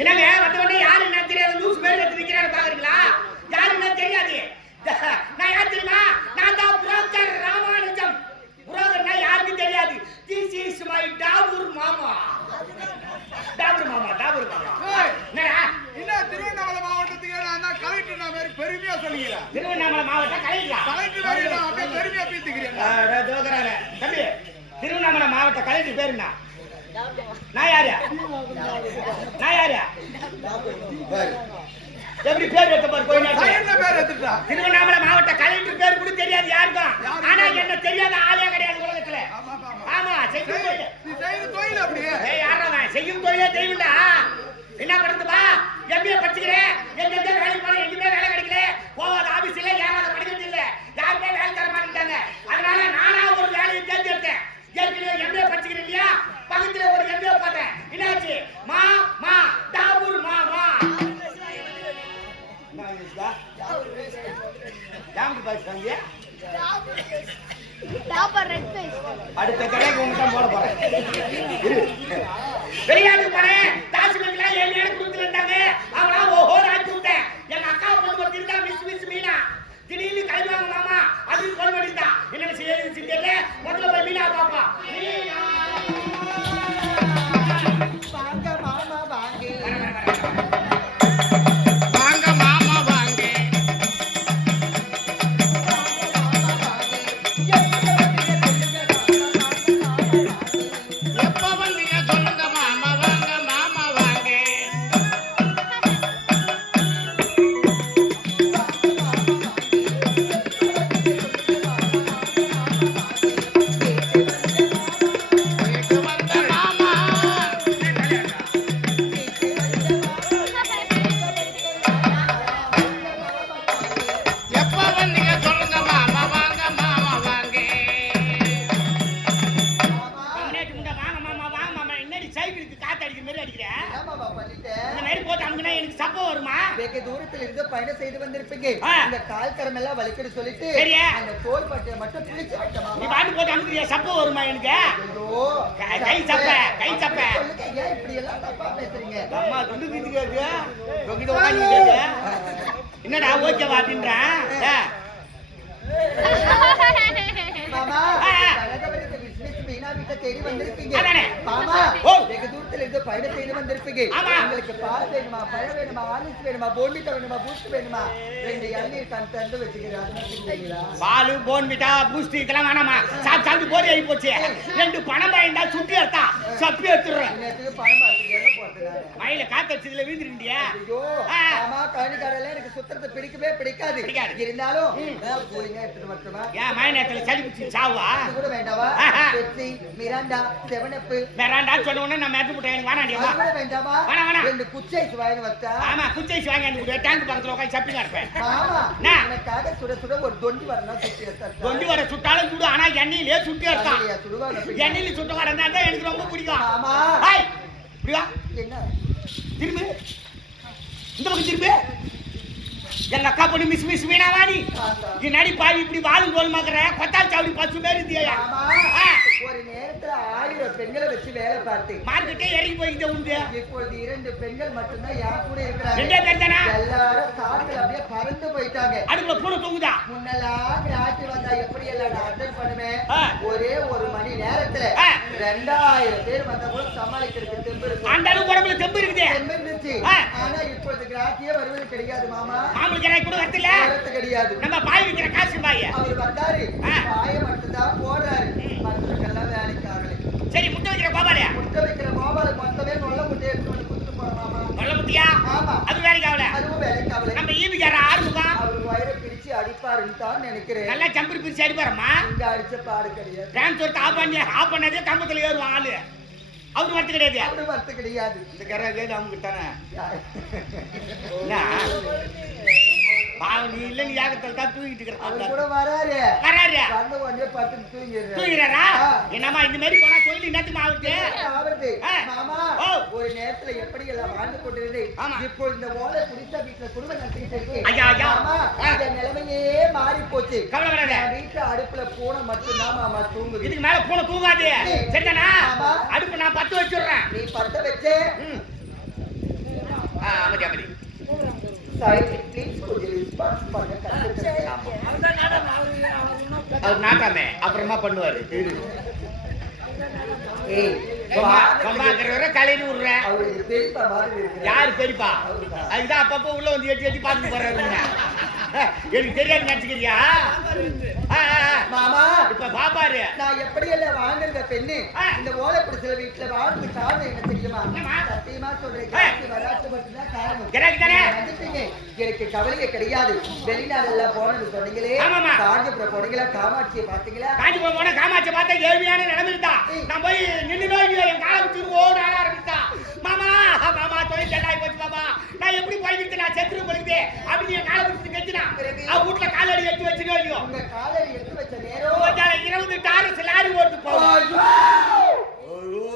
என்னங்க வந்த உடனே யாரு என்ன தெரியாது லூஸ் பேர் எடுத்து நிக்கிறாரு பாக்குறீங்களா? யாரு என்ன தெரியாது? நான் யார் தெரியுமா? நான் தான் புரோக்கர் ராமானுஜம். புரோக்கர்னா யாருக்கும் தெரியாது? திஸ் இஸ் மை டாபூர் மாமா. டாபூர் மாமா டாபூர் மாமா. என்னடா? என்ன திருவண்ணாமலை மாவட்டத்துக்கு நான் தான் கலெக்டர் நான் மாதிரி பெருமையா சொல்லுகிறேன்? திருவண்ணாமலை மாவட்டம் கலைஞா கலெக்டர் மாதிரி நான் அப்படியே பெருமையா பீத்துக்கிறேன் தம்பி திருவண்ணாமலை மாவட்ட கலைஞர் பேரு என்ன? நான் யாரு? நான் யாரு? எப்படி பேர் வைக்க பாரு. என்ன எடுத்துட்டா? திருவண்ணாமலை மாவட்ட கலெக்டர் பேர் கூட தெரியாது யாருக்கும். ஆனா என்ன தெரியாத ஆளே கிடையாது உலகத்துல. ஆமா, செய்யும் தொழில். அப்படியே யாரா செய்யும் தொழிலே தெய்வம்டா. என்ன பண்ணுதுப்பா எம்பிஏ படிச்சுக்கிறேன். எங்க எங்க வேலைக்கு எங்கேயுமே வேலை கிடைக்கல போகாத ஆபீஸ் இல்ல ஏறாத படிக்கிறது இல்ல யாருமே வேலை தர மாட்டேங்கிறாங்க அதனால நானா ஒரு வேலையை தேர்ந்தெடுத்தேன் ஏற்கனவே எம்பிஏ படிச்சுக்கிறேன் இல்லையா பக்கத்துல ஒரு எம்பிஏ பார்த்தேன் என்னாச்சு மா மா டாபூர் மா மா. என்ன ரெட் ஃபேஸ் அடுத்த கடைக்கு உங்க தான் போட போறேன். இரு. வெளிநாட்டுக்கு போனேன். தாசில்தார்ல ஏழு ஏழு ஓஹோ விட்டேன் எங்க அக்கா பொண்ணு ஒருத்தி இருக்கா மிஸ் மிஸ் மீனா. திடீர்னு கிளம்புவாங்க மாமா அது போன் பண்ணிட்டான் என்னென்ன செய்ய தெரியல. முதல்ல போய் மீனா பாப்பா மீனா. பயணம் செய்து வந்திருப்பீங்க. இந்த கால் கரமெல்லாம் வலிக்குன்னு சொல்லிட்டு சரியா. அந்த தோல் பட்டையை மட்டும் பிடிச்சு நீ விட்டமாமா பாட்டு போட்டு அமுக்குறியா? சப்பம் வருமா எனக்கு? ஐயோ, கை- சப்ப, கை சப்ப. ஏன் இப்படி எல்லாம் தப்பா பேசுறீங்க? அம்மா துண்டு பீத்து கேக்கு. உங்ககிட்ட உட்காந்து என்னடா ஓகேவா அப்படின்றான் ஏ, மாமா. வீட்டை தேடி. மாமா ஓ. வெகு தூரத்தில் இருந்து பயணம் செய்து வந்திருப்பீங்க. ஆமா. உங்களுக்கு பால் வேணுமா பழம் வேணுமா ஆலிஸ் வேணுமா போண்டிட்டா வேணுமா பூஸ்ட் வேணுமா? ரெண்டு இளநீர் கண் தந்து வச்சுக்கிறேன்? பாலு போன்விட்டா பூஸ்ட் இதெல்லாம் வேணாமா? சாப்பிட்டு சாப்பிட்டு போதை ஆகி போச்சு. ரெண்டு பணம் பாயிருந்தா சுட்டி எடுத்தா. சப்பி எடுத்துடுறேன். பணம் மயில விழுந்துருண்டியா ஆ. ஆமா, கழனிக்காரெல்லாம் எனக்கு சுத்துறது பிடிக்கவே பிடிக்காது. இருந்தாலும், ஆ, கூலிங்கா எடுத்துட்டு வரட்டுமா? ஏன் மழை நேரத்துல சளி பிடிச்சி சாவா கூட வேண்டாவா? பெப்சி, மிராண்டா, செவனப்பு, வேறாண்டா சொன்ன உடனே நான் மேட்டு முட்டை எனக்கு வேணாண்டியம்மா அது கூட வேண்டாமா? வேணாம், வேணாம். ரெண்டு குச்சி ஐஸ் வாங்கி வச்சா? ஆமா குச்சைஸ் வாங்கி அந்த டேங்க் பக்கத்துல உட்காந்து சப்பிங்க இருப்பேன்? எனக்காக சுட சுட ஒரு தொண்டி வரணும் சுத்தி எடுத்தாரு. கொண்டு வர சுட்டாலும் சுடு ஆனா எண்ணெயிலே சுட்டி எடுத்தான்? எண்ணெயில சுட்ட வர தான் எனக்கு ரொம்ப பிடிக்கும் மாமா, ஹாய் இப்படி வா என்ன? திரும்பு. இந்த பக்கம் திரும்பு. எங்க அக்கா பொண்ணு மிஸ் மிஸ் மீனா வாடி ஆத்தா. நடி பாவி இப்படி வாழும் கோல்மாக்குற. கொத்தால் சாவடி பசு பேர் இருந்தியா மாமா, ஆ. ஒரு நேரத்துல ஆயிரம் பெண்களை பார்த்தேன் மார்க்கெட்டே இறங்கி போய்கிட்ட உண்டு. இப்பொழுது இரண்டு பெண்கள் மட்டும்தான் என் கூட இருக்கிறாங்க ரெண்டே பேர் தானே? எல்லாரும் காத்துல அப்படியே பறந்து போயிட்டாங்க. அடுப்புல பூனை தூங்குதா? முன்னெல்லாம் ராத்திரி வந்தா எப்படி எல்லாம் நான் அட்டன் பண்ணுவேன் ஆ. ஒரே ஒரு மணி நேரத்துல. ரெண்டாயிரம் பேர் வந்த கூட சமாளிக்கிறதுக்கு தெம்பு இருக்கும் அந்த அளவுக்கு உடம்புல தெம்பு இருக்குது. தெம்பு இருந்துச்சு. ஆனா இப்பொழுது கிராக்கியே வருவது கிடையாது மாமா. மாமூல் கூட வரது கிடையாது. நம்ம பாய் காசு பாய். அவர் வந்தாரு. பாய மட்டும்தான் போடுறாரு. சரி முட்டை வைக்கிற கோபாலையா? முட்டை வைக்கிற மோபால மொத்தமே நொல்ல முட்டையை எடுத்து வந்து கொடுத்துட்டு போறோம் நல்ல முட்டியா? ஆமா. அது வேலைக்கு ஆகல. அதுவும் வேலைக்கு ஆகலை. நம்ம ஈபிக்கார ஆறுமுகம்? அவர் வயிறை பிரிச்சு அடிப்பாருன்னு தான் நினைக்கிறேன். நல்லா சம்பரி பிரிச்சு அடிப்பாரம்மா. இங்க அடிச்ச பாடு கிடையாது. டிரான்ஸ்போர்ட் ஆஃப் பண்ணி ஆஃப் பண்ணதே கம்பத்துல ஏறுவான் ஆளு. அவரு வரத்து கிடையாது. அப்படி வரத்து கிடையாது. இந்த கரை கேது அவங்க தானே? என்ன? பாவம் நீ இல்ல நீ யாகத்தில் தான் தூங்கிட்டு இருக்கிற கூட வராரு வராரு வந்து கொஞ்சம் பத்து தூங்கிடுறாரு தூங்கிறாரா ஆ. என்னம்மா இந்த மாதிரி போனா தொழில் என்னத்துமா ஆகுது ஆவறது. ஆ. மாமா. ஒரு நேரத்துல எப்படி எல்லாம் வாழ்ந்து கொண்டிருந்தேன். இப்போ இந்த ஓலை குடித்த வீட்டுல குடும்பம் நடத்திட்டு இருக்கேன் ஐயா, ஐயா. மாமா ஆ. இந்த நிலைமையே மாறி போச்சு கவலைப்படாத வீட்டு அடுப்புல பூனை மட்டும்தான் மாமா தூங்குது இதுக்கு மேல பூனை தூங்காது சரிதானா. அடுப்பு நான் பத்து வச்சுடுறேன் நீ பத்த வச்சே. ஆ, அமைதி அமைதி சைடு ப்ளீஸ் கொஞ்சம் ரெஸ்பான்ஸ் பண்ண கத்துக்கங்க ஆமா அவர் நாட்டாமே. அப்புறமா பண்ணுவாரு. ஏய் கலைன்னு விடுறேன் யாரு பெரியப்பா? அதுதான் அப்பப்போ உள்ள வந்து எட்டி எட்டி பார்த்துட்டு போறாருங்க எனக்கு தெரியாது நினைச்சுக்கிறியா. மாமா இப்ப பாப்பாரு நான் எப்படியெல்லாம் வாங்குறத பெண்ணு. இந்த ஓலைப்பிடிச்சல வீட்டுல வாழ்ந்து காரணம் என்ன தெரியுமா? சத்தியமா சொல்றேன். காரணம். எனக்கு கவலையே கிடையாது. வெளிநாடு எல்லாம் போனது சொன்னீங்களே. காஞ்சிபுரம் போனீங்களா? காமாட்சியை பாத்தீங்களா காஞ்சிபுரம் போன காமாட்சி பார்த்தா நிலைமை இருந்தா நான் போய் நின்று நோய் என் காலை வச்சு ஓட ஆட ஆரம்பிச்சா மாமா மாமா தொழில் செல்லாய் போச்சு மாமா. நான் எப்படி போய்கிட்டு நான் செத்துரு போயிட்டு. அப்படி என் காலை பிடிச்சி கெச்சினா அவ வீட்டுல காலடி எடுத்து வச்சு நோயும் உங்க காலடி எடுத்து வச்ச நேரம்? இருபது டாரஸ் லாரி ஓட்டு போகும் ஐயோ!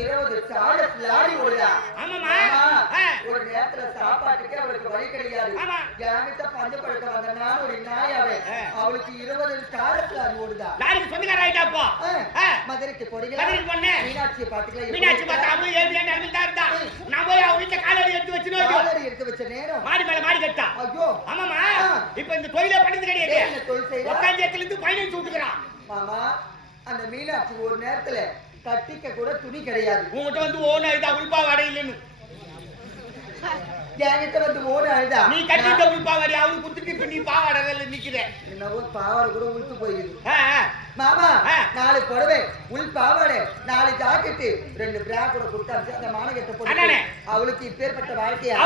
இருபது சாடு லாரி ஓடுதா ஆமாம்மா. ஆமா. ஆ. ஒரு நேரத்துல சாப்பாட்டுக்கு அவளுக்கு வழி கிடையாது ஆமா. என்கிட்ட பஞ்ச பழக்க வந்த நான் ஒரு நாயாவே ஆ. அவளுக்கு இருபது சாடு லாரி ஓடுதா லாரிக்கு சொந்தக்கார ஆயிட்டா அப்போ ஆ. ஆ. மதுரைக்கு போறீங்களா மதுரைக்கு போனேன். மீனாட்சியை பாத்தீங்களா மீனாட்சி பார்த்தா அவளும் ஏழ்மையான நிலைமை தான் இருந்தா நான் போய் அவ வீட்டுல காலடி எடுத்து வச்சு நோயும் காலடி எடுத்து வச்ச நேரம் மாடி மேல மாடி கட்டா. ஐயோ. ஆமாமா. இப்ப இந்த தொழிலே பண்ணது கிடையாது? உட்காந்து இடத்துல இருந்து பதினஞ்சு விட்டுக்கிறான் மாமா அந்த மீனாட்சி ஒரு நேரத்துல கட்டிக்க கூட துணி கிடையாது. உங்ககிட்ட வந்து ஓன இதா இல்லைன்னு. என்கிட்ட வந்து ஓடு அழுதா? நீ கட்டிட்ட உள்பாவாடி அவனுக்கு குத்துட்டு இப்ப நீ பாவாடை நிக்கிற. என்னவோ பாவாடை கூட உளுத்து போயிடுது. மாமா. நாலு புடவை உள் பாவாடை நாலு ஜாக்கெட்டு ரெண்டு பிரா கூட கொடுத்தாச்சு அந்த மானகத்தை. போட்டு அவளுக்கு இப்பேற்பட்ட வாழ்க்கையா.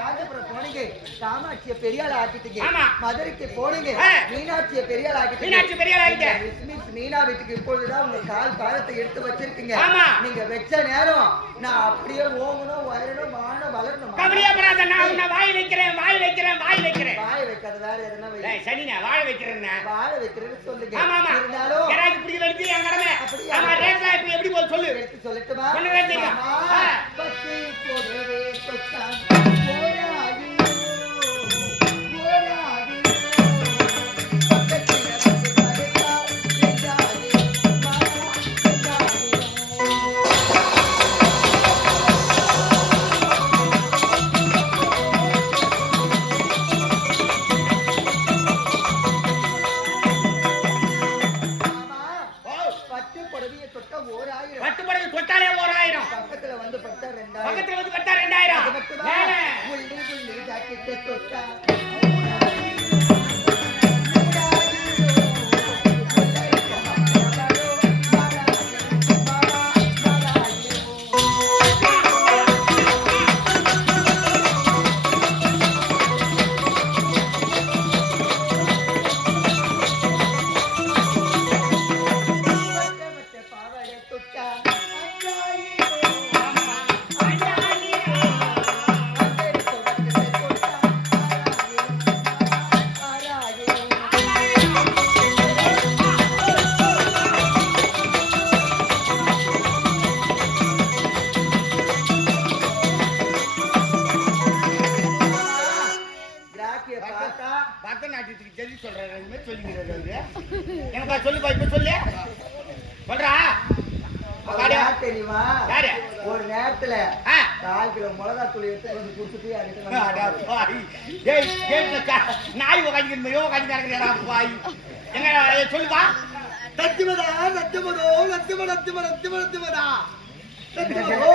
காஞ்சிபுரம் போனீங்க காமாட்சிய பெரியாள் ஆக்கிட்டீங்க. மதுரைக்கு போனீங்க. மீனாட்சிய பெரியாள் ஆக்கிட்டீங்க மீனா வீட்டுக்கு இப்பொழுதுதான் உங்க கால் பாதத்தை எடுத்து வச்சிருக்கீங்க. நீங்க வச்ச நேரம் நான் அப்படியே ஓங்கணும் வயறணும் வாழணும் வளரணும் சனினா வாழ வைக்கிறேன் வாழ வைக்கிறேன்னு சொல்லுங்க. ஆமா ஆமா இருந்தாலும் கிராக்கி பிடிக்க வேண்டியது என் கடமை? ஆமா ரேட்ல இப்ப எப்படி போய் சொல்லு. சொல்லட்டுமா? சொன்னதே தெரியும். பச்சை ஜாக்கெட்டை தொட்டா. பரதநாட்டியத்துக்கு அது மாதிரி சொல்லிக்கிறாரு அவரு எனப்பா சொல்லுப்பா இப்ப சொல்லு. சொல்றா. தெரியுமா? ஒரு நேரத்துல. கால் கிலோ மிளகா தூள் எடுத்து கொடுத்துட்டு நாய் உக்காந்துக்கிட்டு யோ உக்காந்து கிடக்குறா பாய் எங்க சொல்லுப்பா. சத்தியமதோ சத்தியம சத்தியம சத்தியம சத்தியமதா சத்தியமதோ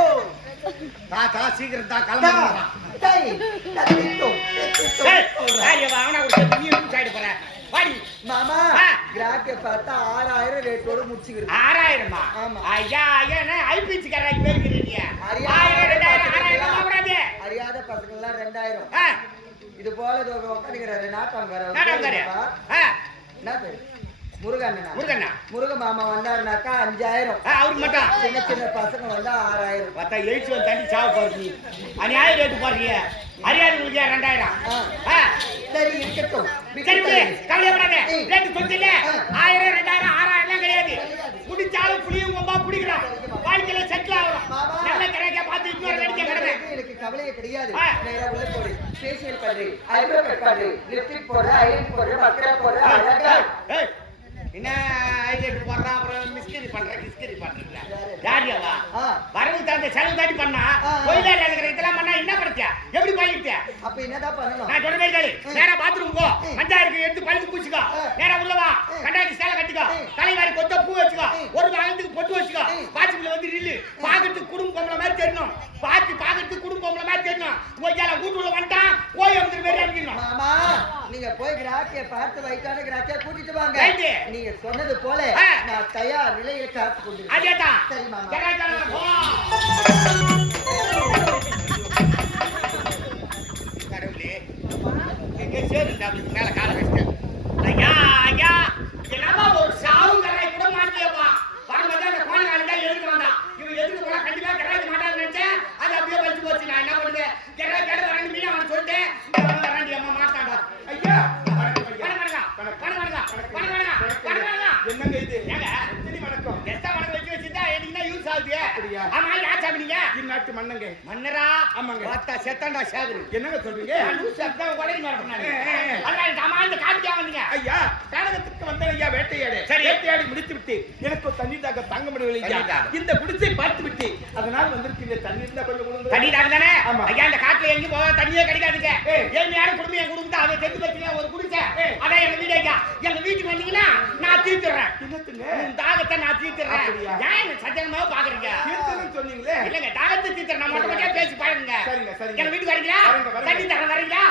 தா தா சீக்கிரம் தா கிளம்புறா டேய், தத்திட்டோம், தத்திட்டோம் ஏய், சொல்றேன். ஏய், இவன் அவனை விட்டு நீ எப்படி சைடு போற. வாடி. மாமா ஆ. கிராக்கிய பார்த்தா ஆறாயிரம் ரேட்டோட ஆறாயிரமா? ஆமா. ஐயா ஐயா ஐபிசி கராக்கி ஆறாயிரம் எல்லாம் கூடாது அறியாத பசங்க எல்லாம் ரெண்டாயிரம் இது போல நாடாங்காரு. ஆ, என்ன பேரு? முருகண்ணா. முருகண்ணா. முருக மாமா வந்தாருனாக்கா அஞ்சாயிரம். அவருக்கு மட்டும். சின்ன சின்ன பசங்க வந்தா ஆறாயிரம். பார்த்தா எயிட்ஸ் வந்து தண்ணி சாவு பாரு நீ. அநியாயம் ரேட்டு பாருங்க. அறியாதவங்களுக்கு ரெண்டாயிரம். சரி இருக்கட்டும். சரி ஏய். ரேட்டு ஆ. ஆயிரம் ரெண்டாயிரம் ஆறாயிரம் எல்லாம் கிடையாது. குடிச்சாலும் புளியும் கொம்பா வாழ்க்கையில செட்டில் ஆகும் மாமா. நல்ல கரைக்கா பார்த்து இன்னொரு நடிக்க கிடமை. எனக்கு கவலையே கிடையாது. நேரா உள்ள போடு. ஃபேஷியல் பண்றேன் ஐப்ரோ கட் பண்றேன் லிப்ஸ்டிக் போடுறேன் ஐலைன் போடுறேன் மஸ்கரா போடுறேன் அழகா. என்ன அப்புறம் மிஸ்கிரி பண்றேன் கிஸ்கிரி பண்றேன் யாரு? யாரியாவா வரவு தகுந்த செலவு தாண்டி பண்ணா. கோயிலா இருக்கிற இதெல்லாம் பண்ணா என்ன படுத்தியா எப்படி பாயிட்டியா அப்ப என்னதான் பண்ணணும்? நான் சொல்றதே கேளு. நேரா பாத்ரூம் மஞ்சாயிருக்கு எடுத்து பழுத்து பூச்சிக்கோ. நேரா உள்ள வா. ஆ. கண்டாச்சி சேலை கட்டிக்கோ. தலைவாரி கொத்த பூ வச்சுக்கோ. ஒரு வாரத்துக்கு பொட்டு வச்சுக்கோ. ஆ. வாட்சிப்புல வந்து நில்லு. பாக்கிறதுக்கு குடும்ப பொம்பளை மாதிரி தெரியணும் பார்த்து பாக்கிறதுக்கு குடும்ப பொம்பளை மாதிரி தெரியணும் ஒய்யால வீட்டுல வந்துட்டான். போய் வந்து வேற அடிக்கணும் மாமா நீங்க போய் கிராக்கிய பார்த்து வயிற்றான கிராக்கியா கூட்டிட்டு வாங்க. நீங்க சொன்னது போல. நான் தயார் நிலையில காத்து கொண்டு அதேதான். சரி மாமா. மேல காலை வச்சிட்டேன் ஐயா ஐயா என்னமா ஒரு சாவு கரை கூட மாட்டியப்பா வரும்போது அந்த கோண நாள் தான் எழுந்து வந்தான் இவன் எதுக்கு போனா கண்டிப்பா கிடைக்க மாட்டான்னு நினைச்சேன் அது அப்படியே வலிச்சு போச்சு நான் என்ன பண்ணுவேன் கிரை கிரை வரேன் மீன் அவன் சொல்லிட்டேன் வரண்டி அம்மா மாட்டாண்டா ஐயா வணக்கம் வணக்கம் வணக்கம் வணக்கம் வணக்கம் வணக்கம் என்னங்க இது ஏங்க எத்தனை வணக்கம் எத்தனை வணக்கம் வச்சு வச்சுட்டா எனக்கு என்ன யூஸ் அப்படியா? ஆமா யார் சாமி நீங்க இந்நாட்டு மன்னங்க மன்னரா ஆமாங்க. பார்த்தா செத்தாண்டா சேகரு என்னங்க சொல்றீங்க உடனே. அதனால அம்மா இந்த காட்டுக்கா வந்தீங்க ஐயா கானகத்துக்கு வந்த ஐயா வேட்டையாடு சரி. வேட்டையாடி முடித்து விட்டு எனக்கு தண்ணீர் தாக தாங்க முடியவில்லை ஐயா தண்ணீர். இந்த குடிசை பார்த்து விட்டு அதனால் வந்திருக்கு இந்த தண்ணீர் தான் கொஞ்சம் கொடுங்க. தண்ணி தாங்க தானே ஆமா. ஐயா இந்த காட்டுல எங்கேயும் போக தண்ணியே கிடைக்காதுங்க ஏய். ஏழ்மையான குடும்பம் என் குடும்பத்தை அதை தெரிஞ்சு வச்சுங்க ஒரு குடிசை. அதான் எங்க வீடு ஐயா எங்க வீட்டுக்கு வந்தீங்கன்னா நான் தீர்த்துறேன் தாகத்தை நான் தீர்த்துறேன்? ஏன் என்ன சத்தியமாவே பாக்குறீங்க தீர்த்தம்னு சொன்னீங்களே இல்லங்க தீர்த்துறேன் நம்ம மட்டும் மட்டும் பேசி பாருங்க. சரிங்க, சரிங்க. எங்க வீட்டுக்கு வரீங்களா? வரேங்க, வரேங்க. தண்ணி தரேன் வரீங்களா?